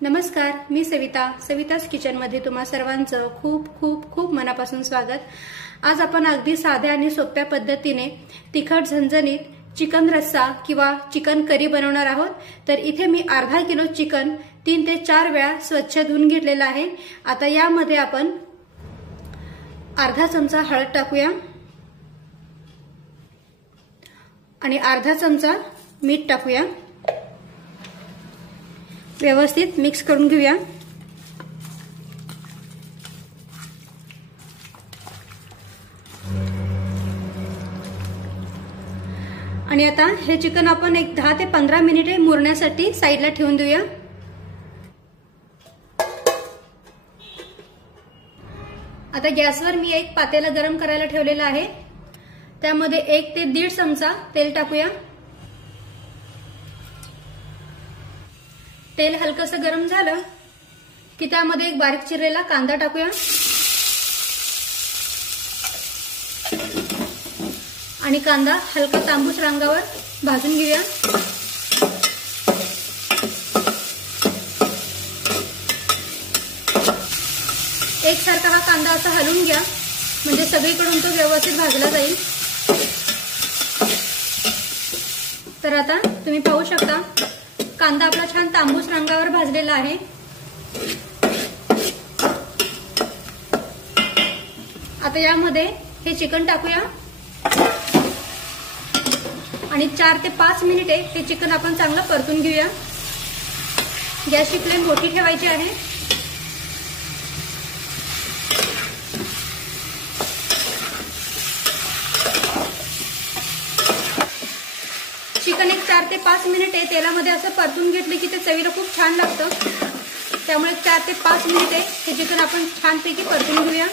नमस्कार, मी सवितास किचनमध्ये तुम्हा सर्वांचं खूप खूप खूप मनापासून स्वागत। आज आपण अगदी साध्या आणि सोप्या पद्धतीने तिखट झणझणीत चिकन रस्सा किंवा चिकन करी बनवणार आहोत। तर इथे मी अर्धा किलो चिकन 3 ते 4 वेळा स्वच्छ धुवून घेतलेलं आहे। आता यामध्ये आपण अर्धा चमचा हळद टाकूया आणि अर्धा चमचा मीठ टाकूया। व्यवस्थित मिक्स करून घेऊया। आणि आता हे चिकन आपण एक 10 ते 15 मिनिटे मुरण्यासाठी साइडला ठेवून देऊया। आता गॅसवर मी एक पातेलं गरम करायला ठेवलेलं आहे। त्यामध्ये 1 ते 1.5 चमचा तेल टाकूया। तेल हलकसं गरम झालं की त्यामध्ये एक बारीक चिरलेला कांदा टाकूया आणि कांदा हलका तांबूस रंगावर भाजून घेऊया। एकसारखा हा कांदा असा हलवून घ्या, म्हणजे सगळीकडून तो व्यवस्थित भाजला जाईल। तर आता तुम्ही पाहू शकता कांदा आपला छान तांबूस रंगावर भाजलेला आहे। आता यामध्ये हे चिकन टाकूया आणि 4 ते 5 मिनिटे हे चिकन आपण चांगलं परतून घेऊया। गॅसची फ्लेम मोठी ठेवायची आहे। चिकन एक 4 ते 5 मिनिटे तेलामध्ये असं परतून घेतले की ते चवीला खूप छान लागतं। त्यामुळे 4 ते 5 मिनिटे हे चिकन आपण छानपैकी परतून घेऊया।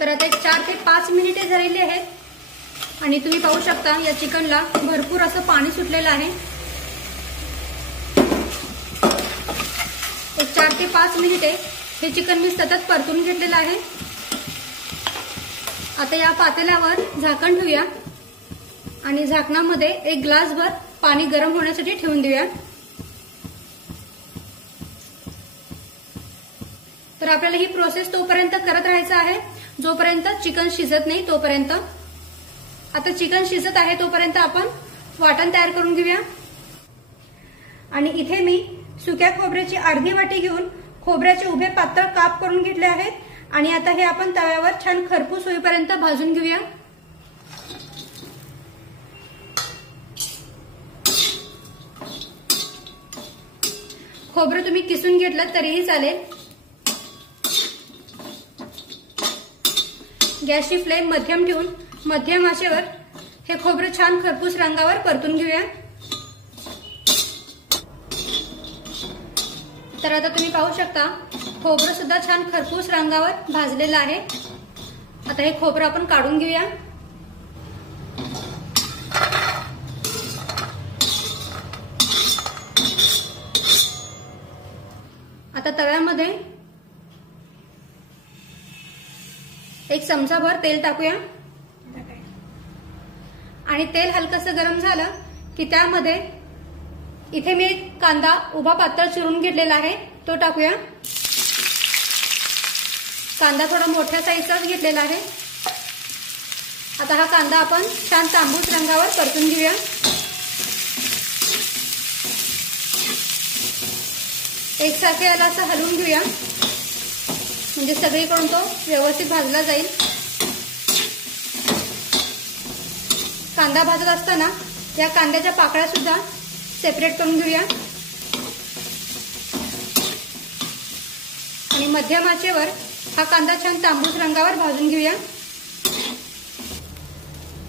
तर आता एक 4 ते 5 मिनिटे झालेली आहेत आणि तुम्ही पाहू शकता या चिकनला भरपूर असं पाणी सुटलेलं आहे। एक 4 ते 5 मिनिटे हे चिकन मी सतत परतून घेतलेलं आहे। आता या पातेल्यावर झाकण ठेवूया आणि झाकणामध्ये 1 ग्लासभर पाणी गरम होण्यासाठी ठेवून देऊया। तर आपल्याला ही प्रोसेस तोपर्यंत करत राहायचं आहे जोपर्यंत चिकन शिजत नाही तोपर्यंत। आता चिकन शिजत आहे तोपर्यंत आपण वाटण तयार करून घेऊया। आणि इथे मी सुक्या खोबऱ्याची अर्धी वाटी घेऊन खोबऱ्याचे उभे पातळ काप करून घेतले आहेत आणि आता हे आपण तव्यावर छान खरपूस होईपर्यंत भाजून घेऊया। खोबरं तुम्ही किसून घेतलं तरीही चालेल। गॅसची फ्लेम मध्यम ठेवून मध्यम आचेवर हे खोबरं छान खरपूस रंगावर परतून घेऊया। तर आता तुम्ही पाहू शकता खोबरं सुद्धा छान खरपूस रंगावर भाजलेलं आहे। आता हे खोबरं आपण काढून घेऊया। आता तव्यामध्ये 1 चमचाभर तेल टाकूया आणि तेल हलकसं गरम झालं की त्यामध्ये इथे मी कांदा उभा पातळ चिरून घेतलेला आहे तो टाकूया। कांदा थोडा मोठ्या साईजचाच घेतलेला आहे। आता हा कांदा आपण छान तांबूस रंगावर परतून घेऊया। एकसारखे याला असं हलवून घेऊया, म्हणजे सगळीकडून तो व्यवस्थित भाजला जाईल। कांदा भाजत असताना या कांद्याच्या पाकळ्या सुद्धा सेपरेट करून घेऊया आणि मध्यम आचेवर हा कांदा छान तांबूस रंगावर भाजून घेऊया।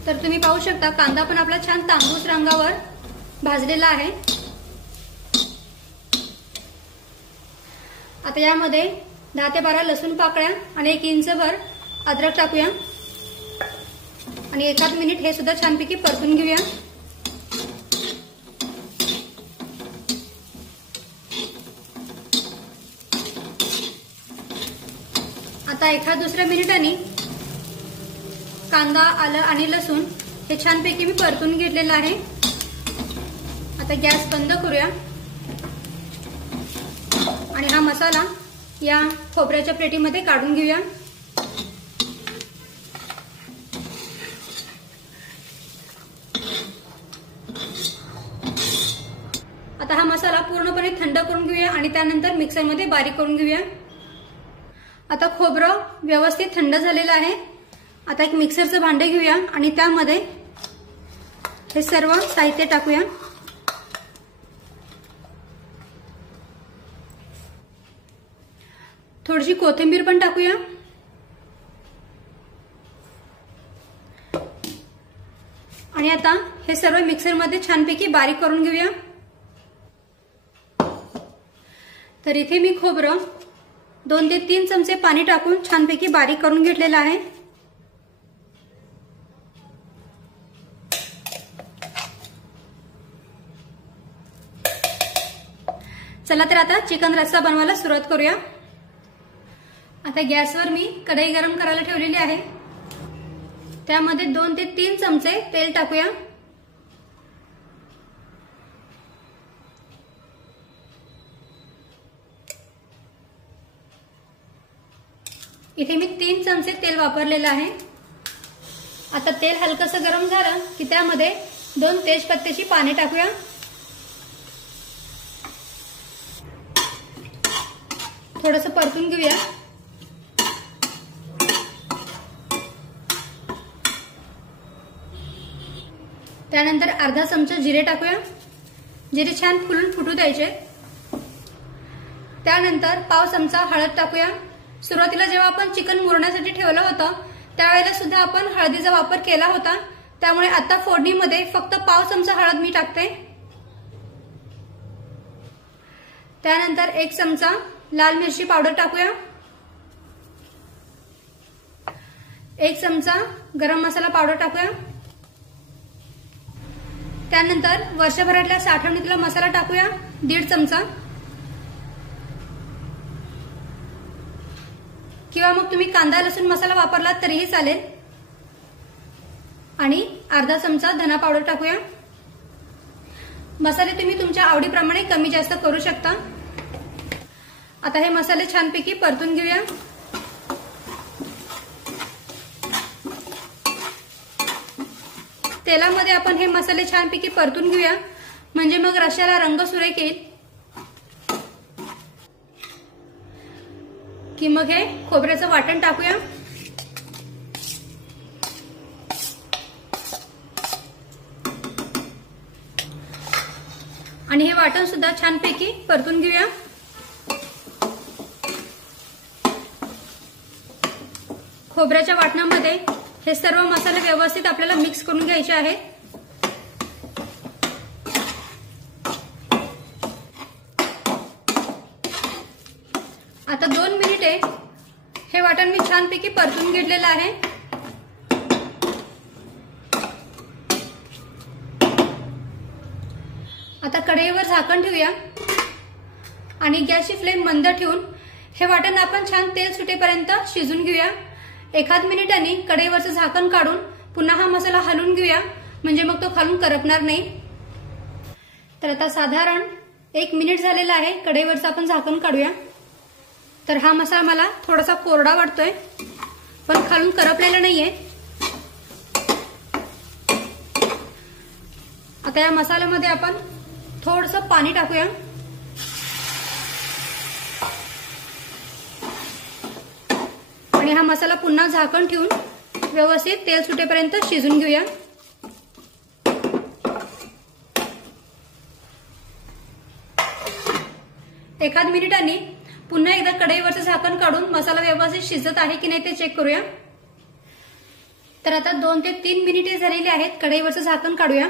तर तुम्ही पाहू शकता कांदा पण आपला छान तांबूस रंगावर भाजलेला आहे। आता यामध्ये 10 ते 12 लसूण पाकळ्या आणि 1 इंचभर अद्रक टाकूया आणि 1 मिनिट हे सुद्धा छानपैकी परतून घेऊया। आता 1-2 मिनिटांनी कांदा, आलं आणि लसूण हे छानपैकी मी परतून घेतलेलं आहे। आता गॅस बंद करूया आणि हा मसाला या खोबऱ्याच्या प्लेटीमध्ये काढून घेऊया। आता हा मसाला पूर्णपणे थंड करून घेऊया आणि त्यानंतर मिक्सरमध्ये बारीक करून घेऊया। आता खोबरं व्यवस्थित थंड झालेलं आहे। आता एक मिक्सरचं भांडे घेऊया आणि त्यामध्ये हे सर्व साहित्य टाकूया। थोडीशी कोथिंबीर पण टाकूया आणि आता हे सर्व मिक्सरमध्ये छानपैकी बारीक करून घेऊया। तर इथे मी खोबरं 2 ते 3 चमचे पाणी टाकून छानपैकी बारीक करून घेतलेलं आहे। चला तर आता चिकन रस्सा बनवायला सुरुवात करूया। आता गॅसवर मी कढई गरम करायला ठेवलेली आहे। त्यामध्ये 2 ते 3 चमचे तेल टाकूया। इथे मी 3 चमचे तेल वापरलेलं आहे। आता तेल हलकसं गरम झालं की त्यामध्ये 2 तेजपत्त्याची पाने टाकूया। थोडंसं परतून घेऊया। त्यानंतर अर्धा चमचा जिरे टाकूया। जिरे छान फुलून फुटू द्यायचे। त्यानंतर पाव चमचा हळद टाकूया। सुरुवातीला जेव्हा आपण चिकन मुरण्यासाठी ठेवलं होतं त्यावेळेला सुद्धा आपण हळदीचा वापर केला होता, त्यामुळे आता फोडणीमध्ये फक्त पाव चमचा हळद मी टाकते। त्यानंतर 1 चमचा लाल मिरची पावडर टाकूया। 1 चमचा गरम मसाला पावडर टाकूया। त्यानंतर वर्षभरातल्या साठवणीतला मसाला टाकूया 1.5 चमचा, किंवा मग तुम्ही कांदा लसूण मसाला वापरलात तरीही चालेल। आणि अर्धा चमचा धना पावडर टाकूया। मसाले तुम्ही तुमच्या आवडीप्रमाणे कमी जास्त करू शकता। आता हे मसाले छानपैकी परतून घेऊया। तेलामध्ये आपण हे मसाले छानपैकी परतून घेऊया, म्हणजे मग रश्श्याला रंग सुरेख येईल। की मग हे खोबऱ्याचं वाटण टाकूया। आणि हे वाटण सुद्धा छानपैकी परतून घेऊया। खोबऱ्याच्या वाटणामध्ये हे सर्व मसाले व्यवस्थित आपल्याला मिक्स करून घ्यायचे आहेत। आता 2 मिनिटे हे वाटण मी छानपैकी परतून घेतलेलं आहे। आता कढईवर झाकण ठेवूया आणि गॅसची फ्लेम मंद ठेवून हे वाटण आपण छान तेल सुटेपर्यंत शिजून घेऊया। 1 मिनिटांनी कढईवरचं झाकण काढून पुन्हा हा मसाला हलवून घेऊया, म्हणजे मग तो खालून करपणार नाही। तर आता साधारण 1 मिनिट झालेला आहे। कढईवरचं आपण झाकण काढूया। तर हा मसाला मला थोडासा कोरडा वाटतोय, पण खालून करपलेला नाहीये। आता या मसाल्यामध्ये आपण थोडंसं पाणी टाकूया। आणि हा मसाला पुन्हा झाकण ठेवून व्यवस्थित तेल सुटेपर्यंत शिजून घेऊया। एखाद मिनिटांनी पुन्हा एकदा कढईवरचं झाकण काढून मसाला व्यवस्थित शिजत आहे की नाही ते चेक करूया। तर आता 2 ते 3 मिनिटे झालेली आहेत। कढईवरचं झाकण काढूया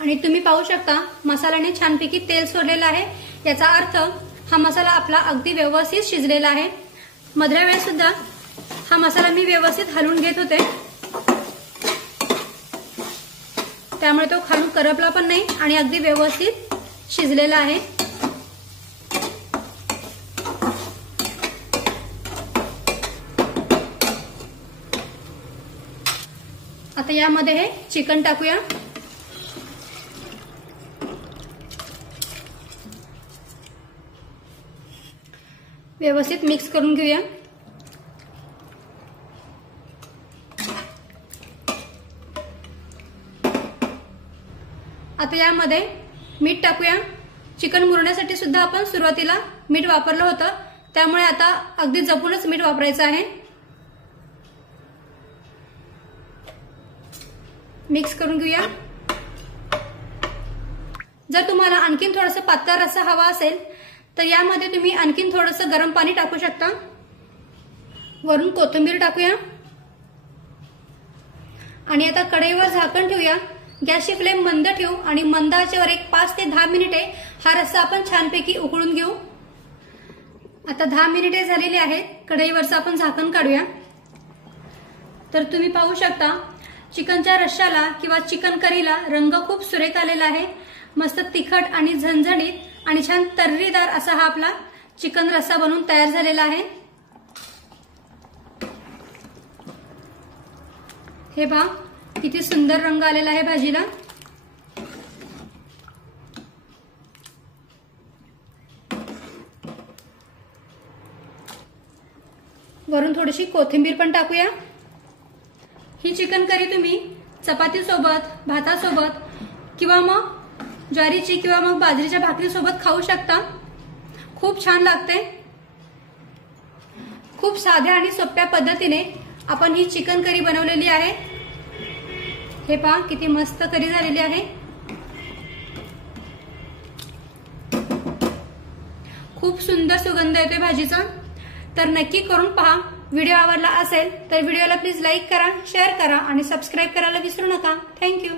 आणि तुम्ही पाहू शकता मसाल्याने छानपैकी तेल सोडलेलं आहे। याचा अर्थ हा मसाला आपला अगदी व्यवस्थित शिजलेला आहे। मधल्या वेळेस सुद्धा हा मसाला मी व्यवस्थित हलवून घेत होते, त्यामुळे तो खालून करपला पण नाही आणि अगदी व्यवस्थित शिजलेला आहे। आता यामध्ये हे चिकन टाकूया. व्यवस्थित मिक्स करून घेऊया. आता यामध्ये मीठ टाकूया. चिकन मुरण्यासाठी सुद्धा आपण सुरुवातीला मीठ वापरलं होतं, त्यामुळे आता अगदी जपूनच मीठ वापरायचं आहे. मिक्स करून घेऊया. जर तुम्हाला आणखीन थोडंसं पातळ रस्सा हवा असेल तर यामध्ये तुम्ही आणखीन थोडंसं गरम पाणी टाकू शकता. वरून कोथिंबीर टाकूया आणि आता कढईवर झाकण ठेवूया. गॅसची फ्लेम मंद ठेवू आणि मंद आचेवर एक 5 ते 10 मिनिटे हा रस्सा आपण छानपैकी उकळून घेऊ. आता 10 मिनिटे झालेली आहेत. कढईवरचं आपण झाकण काढूया. तर तुम्ही पाहू शकता चिकनच्या रश्श्याला किंवा चिकन करीला रंग खूप सुरेख आलेला आहे. मस्त तिखट आणि झणझणीत आणि छान तर्रीदार असा हा आपला चिकन रस्सा बनवून तयार झालेला आहे. हे पहा किती सुंदर रंग आलेला आहे भाजीला. वरून थोडीशी कोथिंबीर पण टाकूया. ही चिकन करी तुम्ही चपाती सोबत, भातासोबत किंवा मग ज्वारीची किंवा मग बाजरीच्या भाकरीसोबत खाऊ शकता. खूप छान लागते. खूप साध्या आणि सोप्या पद्धतीने आपण ही चिकन करी बनवलेली आहे. हे पहा किती मस्त करी झालेली आहे. खूप सुंदर सुगंध येतोय भाजीचा. तर नक्की करून पहा. व्हिडिओ आवडला असेल तर व्हिडिओला प्लीज लाईक करा, शेअर करा आणि सबस्क्राईब करायला विसरू नका. थँक्यू.